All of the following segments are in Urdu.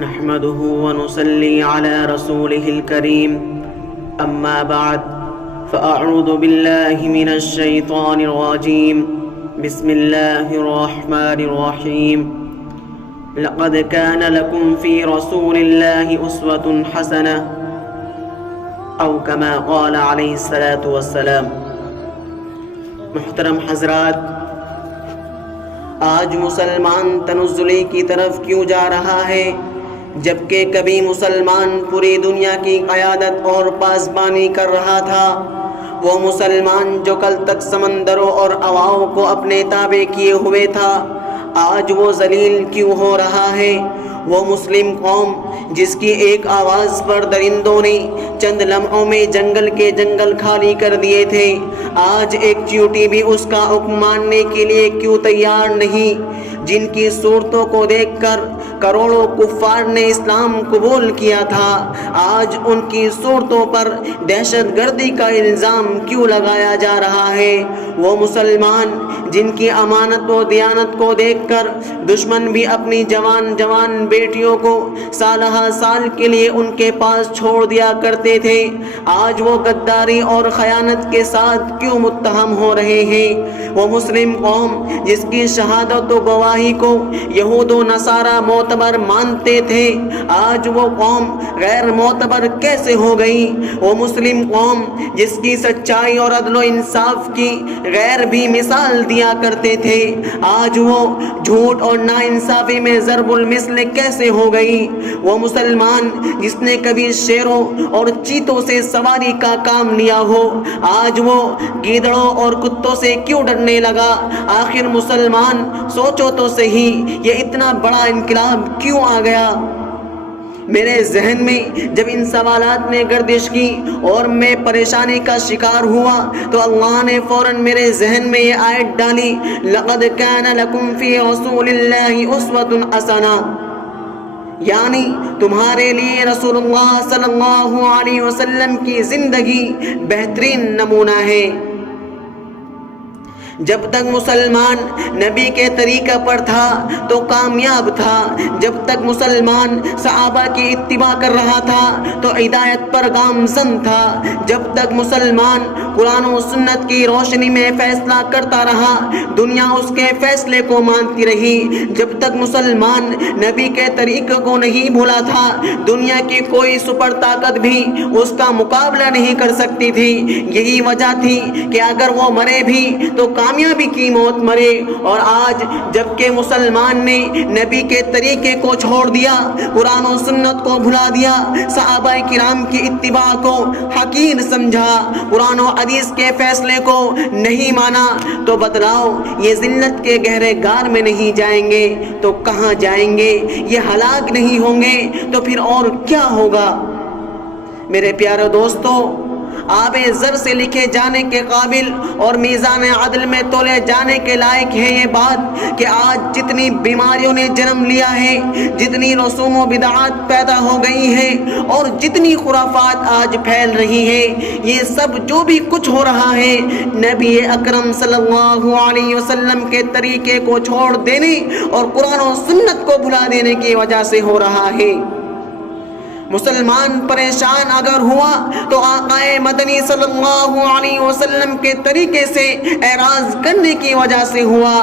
نحمده ونصلي على رسوله الكريم أما بعد فأعوذ بالله من الشيطان الرجيم بسم الله الرحمن الرحيم لقد كان لكم في رسول الله أسوة حسنة أو كما قال عليه الصلاة والسلام۔ محترم حضرات، آج مسلمان تنزلی کی طرف کیوں جا رہا ہے جبکہ کبھی مسلمان پوری دنیا کی قیادت اور پاسبانی کر رہا تھا؟ وہ مسلمان جو کل تک سمندروں اور ہواؤں کو اپنے تابع کیے ہوئے تھا، آج وہ ذلیل کیوں ہو رہا ہے؟ وہ مسلم قوم جس کی ایک آواز پر درندوں نے چند لمحوں میں جنگل کے جنگل خالی کر دیے تھے، آج ایک چیونٹی بھی اس کا حکم ماننے کے لیے کیوں تیار نہیں؟ جن کی صورتوں کو دیکھ کر کروڑوں کفار نے اسلام قبول کیا تھا، آج ان کی صورتوں پر دہشت گردی کا الزام کیوں لگایا جا رہا ہے؟ وہ مسلمان جن کی امانت و دیانت کو دیکھ کر دشمن بھی اپنی جوان بیٹیوں کو سالہ سال کے لیے ان کے پاس چھوڑ دیا کرتے تھے، آج وہ غداری اور خیانت کے ساتھ کیوں متہم ہو رہے ہیں؟ وہ مسلم قوم جس کی شہادت و گواہی کو یہود و نصارہ معتبر مانتے تھے، آج وہ قوم غیر معتبر کیسے ہو گئی؟ وہ مسلم قوم جس کی سچائی اور عدل و انصاف کی غیر بھی مثال دیا کرتے تھے، آج وہ جھوٹ اور ناانصافی میں ضرب المثل کیسے ہو گئی؟ وہ مسلمان جس نے کبھی شیروں اور چیتوں سے سواری کا کام لیا ہو، آج وہ گیدڑوں اور کتوں سے کیوں ڈرنے لگا؟ آخر مسلمان سوچو تو صحیح، یہ اتنا بڑا انقلاب کیوں آ گیا؟ میرے ذہن میں جب ان سوالات نے گردش کی اور میں پریشانی کا شکار ہوا تو اللہ نے فوراً میرے ذہن میں یہ آیت ڈالی، لقد کان لکم فی رسول اللہ اسوۃ حسنہ، یعنی تمہارے لیے رسول اللہ صلی اللہ علیہ وسلم کی زندگی بہترین نمونہ ہے۔ جب تک مسلمان نبی کے طریقہ پر تھا تو کامیاب تھا، جب تک مسلمان صحابہ کی اتباع کر رہا تھا تو ہدایت پر گامزن تھا، جب تک مسلمان قرآن و سنت کی روشنی میں فیصلہ کرتا رہا دنیا اس کے فیصلے کو مانتی رہی، جب تک مسلمان نبی کے طریقے کو نہیں بھولا تھا دنیا کی کوئی سپر طاقت بھی اس کا مقابلہ نہیں کر سکتی تھی۔ یہی وجہ تھی کہ اگر وہ مرے بھی تو کامیابی کی موت مرے، اور آج جبکہ مسلمان نے نبی کے طریقے کو چھوڑ دیا، قرآن و سنت کو بھلا دیا، صحابہ کرام کی اتباع کو حقیر سمجھا، قرآن و حدیث کے فیصلے کو نہیں مانا، تو بتلاؤ یہ ذلت کے گہرے گار میں نہیں جائیں گے تو کہاں جائیں گے؟ یہ ہلاک نہیں ہوں گے تو پھر اور کیا ہوگا؟ میرے پیارے دوستو، آب زر سے لکھے جانے کے قابل اور میزان عدل میں تولے جانے کے لائق ہے یہ بات کہ آج جتنی بیماریوں نے جنم لیا ہے، جتنی رسوم و بدعات پیدا ہو گئی ہیں اور جتنی خرافات آج پھیل رہی ہیں، یہ سب جو بھی کچھ ہو رہا ہے نبی اکرم صلی اللہ علیہ وسلم کے طریقے کو چھوڑ دینے اور قرآن و سنت کو بھلا دینے کی وجہ سے ہو رہا ہے۔ مسلمان پریشان اگر ہوا تو آقا مدنی صلی اللہ علیہ وسلم کے طریقے سے اعراض کرنے کی وجہ سے ہوا،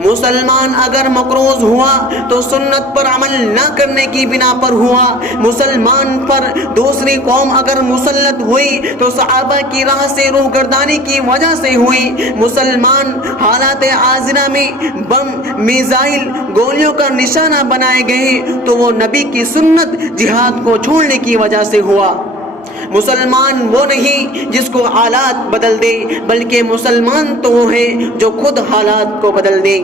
مسلمان اگر مقروض ہوا تو سنت پر عمل نہ کرنے کی بنا پر ہوا، مسلمان پر دوسری قوم اگر مسلط ہوئی تو صحابہ کی راہ سے روگردانی کی وجہ سے ہوئی، مسلمان حالات عاجلہ میں بم، میزائل، گولیوں کا نشانہ بنائے گئے تو وہ نبی کی سنت جہاد کو چھوڑنے کی وجہ سے ہوا۔ مسلمان وہ نہیں جس کو حالات بدل دے، بلکہ مسلمان تو وہ ہے جو خود حالات کو بدل دے۔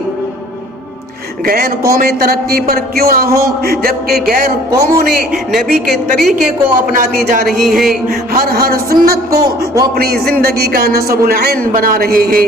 غیر قومیں ترقی پر کیوں نہ ہو جبکہ غیر قوموں نے نبی کے طریقے کو اپناتی جا رہی ہیں، ہر سنت کو وہ اپنی زندگی کا نصب العین بنا رہے ہیں۔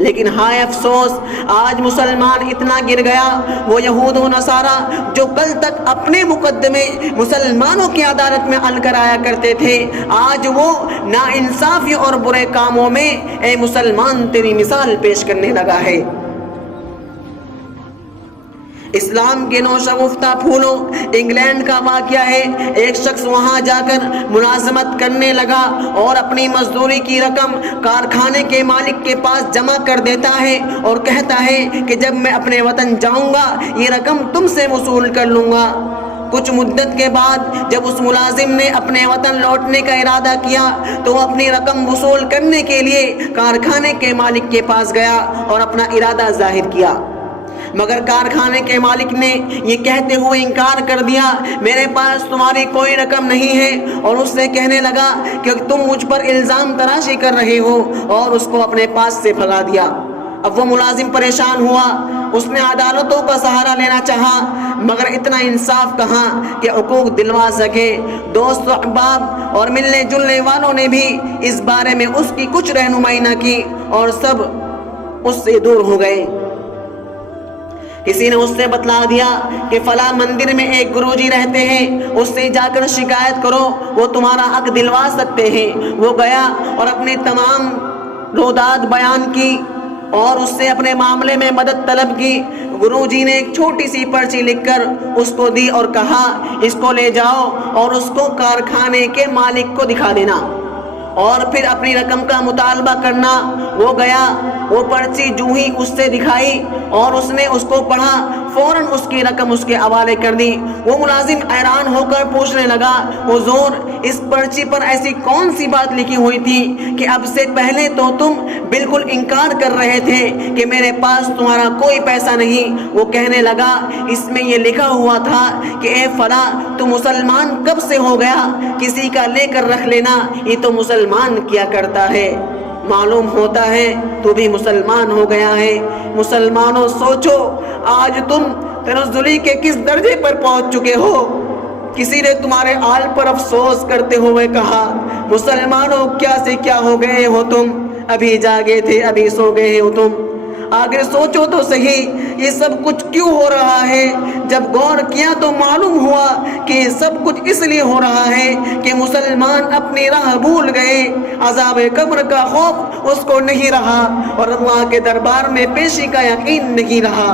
لیکن ہائے افسوس، آج مسلمان اتنا گر گیا، وہ یہود و نصارہ جو کل تک اپنے مقدمے مسلمانوں کی عدالت میں حل کرایا کرتے تھے، آج وہ ناانصافی اور برے کاموں میں اے مسلمان تیری مثال پیش کرنے لگا ہے۔ اسلام کے نوشگفتہ پھولوں انگلینڈ کا واقعہ ہے۔ ایک شخص وہاں جا کر ملازمت کرنے لگا اور اپنی مزدوری کی رقم کارخانے کے مالک کے پاس جمع کر دیتا ہے اور کہتا ہے کہ جب میں اپنے وطن جاؤں گا یہ رقم تم سے وصول کر لوں گا۔ کچھ مدت کے بعد جب اس ملازم نے اپنے وطن لوٹنے کا ارادہ کیا تو وہ اپنی رقم وصول کرنے کے لیے کارخانے کے مالک کے پاس گیا اور اپنا ارادہ ظاہر کیا، مگر کارخانے کے مالک نے یہ کہتے ہوئے انکار کر دیا میرے پاس تمہاری کوئی رقم نہیں ہے، اور اس سے کہنے لگا کہ تم مجھ پر الزام تراشی کر رہے ہو، اور اس کو اپنے پاس سے بھگا دیا۔ اب وہ ملازم پریشان ہوا، اس نے عدالتوں کا سہارا لینا چاہا، مگر اتنا انصاف کہاں کہ حقوق دلوا سکے۔ دوست و احباب اور ملنے جلنے والوں نے بھی اس بارے میں اس کی کچھ رہنمائی نہ کی اور سب اس سے دور ہو گئے۔ کسی نے اس سے بتلا دیا کہ فلاں مندر میں ایک گرو جی رہتے ہیں، اس سے جا کر شکایت کرو، وہ تمہارا حق دلوا سکتے ہیں۔ وہ گیا اور اپنی تمام روداد بیان کی اور اس سے اپنے معاملے میں مدد طلب کی۔ گرو جی نے ایک چھوٹی سی پرچی لکھ کر اس کو دی اور کہا اس کو لے جاؤ اور اس کو کارخانے کے مالک کو دکھا دینا اور پھر اپنی رقم کا مطالبہ کرنا۔ وہ گیا، وہ پرچی جو ہی اس سے دکھائی اور اس نے اس کو پڑھا، فوراً اس کی رقم اس کے حوالے کر دی۔ وہ ملازم حیران ہو کر پوچھنے لگا حضور اس پرچی پر ایسی کون سی بات لکھی ہوئی تھی کہ اب سے پہلے تو تم بالکل انکار کر رہے تھے کہ میرے پاس تمہارا کوئی پیسہ نہیں۔ وہ کہنے لگا اس میں یہ لکھا ہوا تھا کہ اے فلاں تو مسلمان کب سے ہو گیا، کسی کا لے کر رکھ لینا، یہ تو مسلمان کیا کرتا ہے۔ معلوم ہوتا ہے تو بھی مسلمان ہو گیا ہے۔ مسلمانوں سوچو آج تم تنزلی کے کس درجے پر پہنچ چکے ہو۔ کسی نے تمہارے حال پر افسوس کرتے ہوئے کہا مسلمانوں کیا سے کیا ہو گئے ہو تم، ابھی جاگے تھے ابھی سو گئے ہو تم۔ آگے سوچو تو صحیح یہ سب کچھ کیوں ہو رہا ہے۔ جب غور کیا تو معلوم ہوا کہ یہ سب کچھ اس لیے ہو رہا ہے کہ مسلمان اپنی راہ بھول گئے، عذاب قبر کا خوف اس کو نہیں رہا اور اللہ کے دربار میں پیشی کا یقین نہیں رہا۔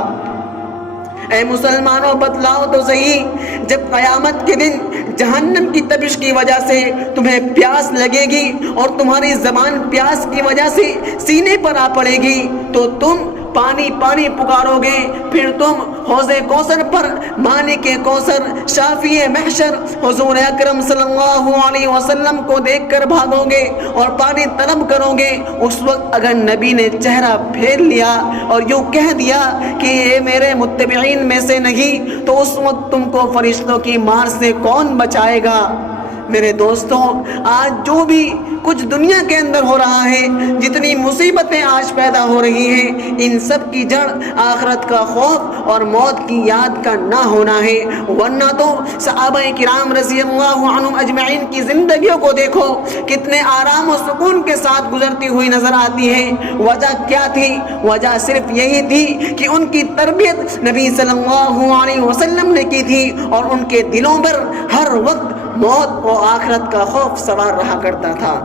اے مسلمانوں بتلاؤ تو صحیح، جب قیامت کے دن جہنم کی تپش کی وجہ سے تمہیں پیاس لگے گی اور تمہاری زبان پیاس کی وجہ سے سینے پر آ پڑے گی تو تم پانی پانی پکارو گے، پھر تم حوض کوثر پر مالک کوثر شافی محشر حضور اکرم صلی اللہ علیہ وسلم کو دیکھ کر بھاگو گے اور پانی طلب کرو گے۔ اس وقت اگر نبی نے چہرہ پھیر لیا اور یوں کہہ دیا کہ یہ میرے متبعین میں سے نہیں تو اس وقت تم کو فرشتوں کی مار سے کون بچائے گا؟ میرے دوستوں آج جو بھی کچھ دنیا کے اندر ہو رہا ہے، جتنی مصیبتیں آج پیدا ہو رہی ہیں، ان سب کی جڑ آخرت کا خوف اور موت کی یاد کا نہ ہونا ہے۔ ورنہ تو صحابہ کرام رضی اللہ عنہم اجمعین کی زندگیوں کو دیکھو کتنے آرام و سکون کے ساتھ گزرتی ہوئی نظر آتی ہے۔ وجہ کیا تھی؟ وجہ صرف یہی تھی کہ ان کی تربیت نبی صلی اللہ علیہ وسلم نے کی تھی اور ان کے دلوں پر ہر وقت موت و آخرت کا خوف سوار رہا کرتا تھا۔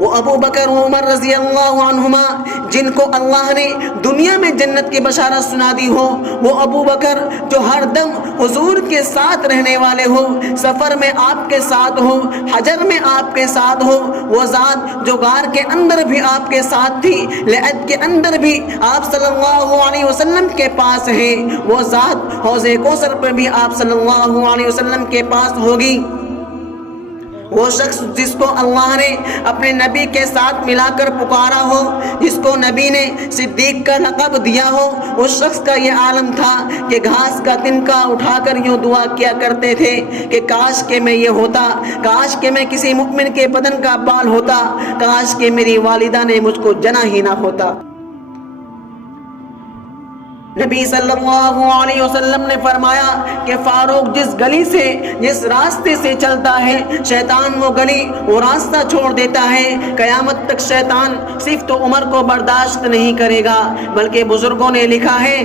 وہ ابو بکر و عمر رضی اللہ عنہما جن کو اللہ نے دنیا میں جنت کی بشارت سنا دی ہو، وہ ابو بکر جو ہر دم حضور کے ساتھ رہنے والے ہو، سفر میں آپ کے ساتھ ہو، حجر میں آپ کے ساتھ ہو، وہ ذات جو غار کے اندر بھی آپ کے ساتھ تھی، لعد کے اندر بھی آپ صلی اللہ علیہ وسلم کے پاس ہے، وہ ذات حوض کوثر پر بھی آپ صلی اللہ علیہ وسلم کے پاس ہوگی۔ وہ شخص جس کو اللہ نے اپنے نبی کے ساتھ ملا کر پکارا ہو، جس کو نبی نے صدیق کا لقب دیا ہو، اس شخص کا یہ عالم تھا کہ گھاس کا تنکا اٹھا کر یوں دعا کیا کرتے تھے کہ کاش کہ میں یہ ہوتا، کاش کہ میں کسی مؤمن کے بدن کا بال ہوتا، کاش کہ میری والدہ نے مجھ کو جنا ہی نہ ہوتا۔ نبی صلی اللہ علیہ وسلم نے فرمایا کہ فاروق جس گلی سے جس راستے سے چلتا ہے شیطان وہ گلی وہ راستہ چھوڑ دیتا ہے، قیامت تک شیطان صرف تو عمر کو برداشت نہیں کرے گا بلکہ بزرگوں نے لکھا ہے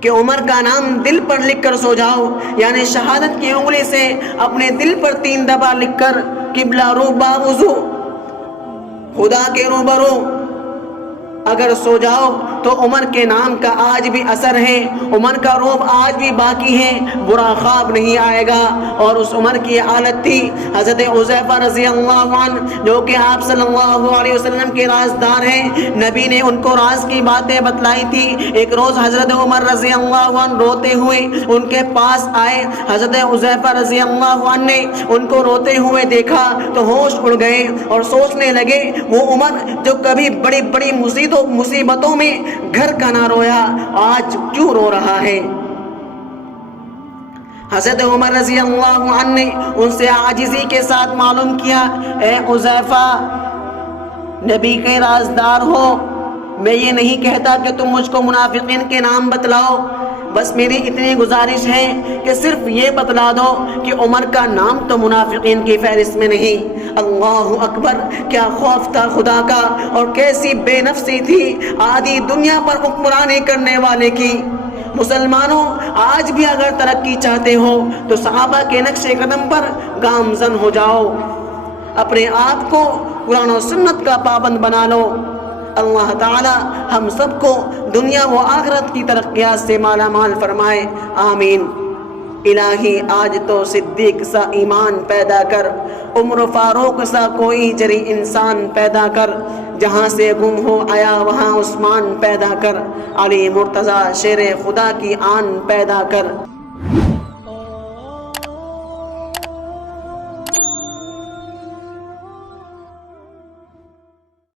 کہ عمر کا نام دل پر لکھ کر سو جاؤ، یعنی شہادت کی انگلی سے اپنے دل پر 3 دفعہ لکھ کر قبلہ رو باوضو خدا کے روبرو اگر سو جاؤ تو عمر کے نام کا آج بھی اثر ہے، عمر کا روب آج بھی باقی ہے، برا خواب نہیں آئے گا۔ اور اس عمر کی حالت تھی حضرت حذیفہ رضی اللہ عنہ جو کہ آپ صلی اللہ علیہ وسلم کے رازدار ہیں، نبی نے ان کو راز کی باتیں بتلائی تھی۔ ایک روز حضرت عمر رضی اللہ عنہ روتے ہوئے ان کے پاس آئے، حضرت حذیفہ رضی اللہ عنہ نے ان کو روتے ہوئے دیکھا تو ہوش اڑ گئے اور سوچنے لگے وہ عمر جو کبھی بڑی بڑی مصیبتوں میں گھر کا نہ رویا آج کیوں رو رہا ہے۔ حضرت عمر رضی اللہ عنہ نے ان سے عاجزی کے ساتھ معلوم کیا، اے حذیفہ نبی کے رازدار ہو، میں یہ نہیں کہتا کہ تم مجھ کو منافقین کے نام بتلاؤ، بس میری اتنی گزارش ہے کہ صرف یہ بتلا دو کہ عمر کا نام تو منافقین کی فہرست میں نہیں۔ اللہ اکبر، کیا خوف تھا خدا کا اور کیسی بے نفسی تھی آدھی دنیا پر حکمرانی کرنے والے کی۔ مسلمانوں آج بھی اگر ترقی چاہتے ہو تو صحابہ کے نقش قدم پر گامزن ہو جاؤ، اپنے آپ کو قرآن و سنت کا پابند بنا لو۔ اللہ تعالی ہم سب کو دنیا و آخرت کی ترقیات سے مالا مال فرمائے، آمین۔ الہی آج تو صدیق سا ایمان پیدا کر، عمر فاروق سا کوئی جری انسان پیدا کر، جہاں سے گم ہو آیا وہاں عثمان پیدا کر، علی مرتضی شیر خدا کی آن پیدا کر۔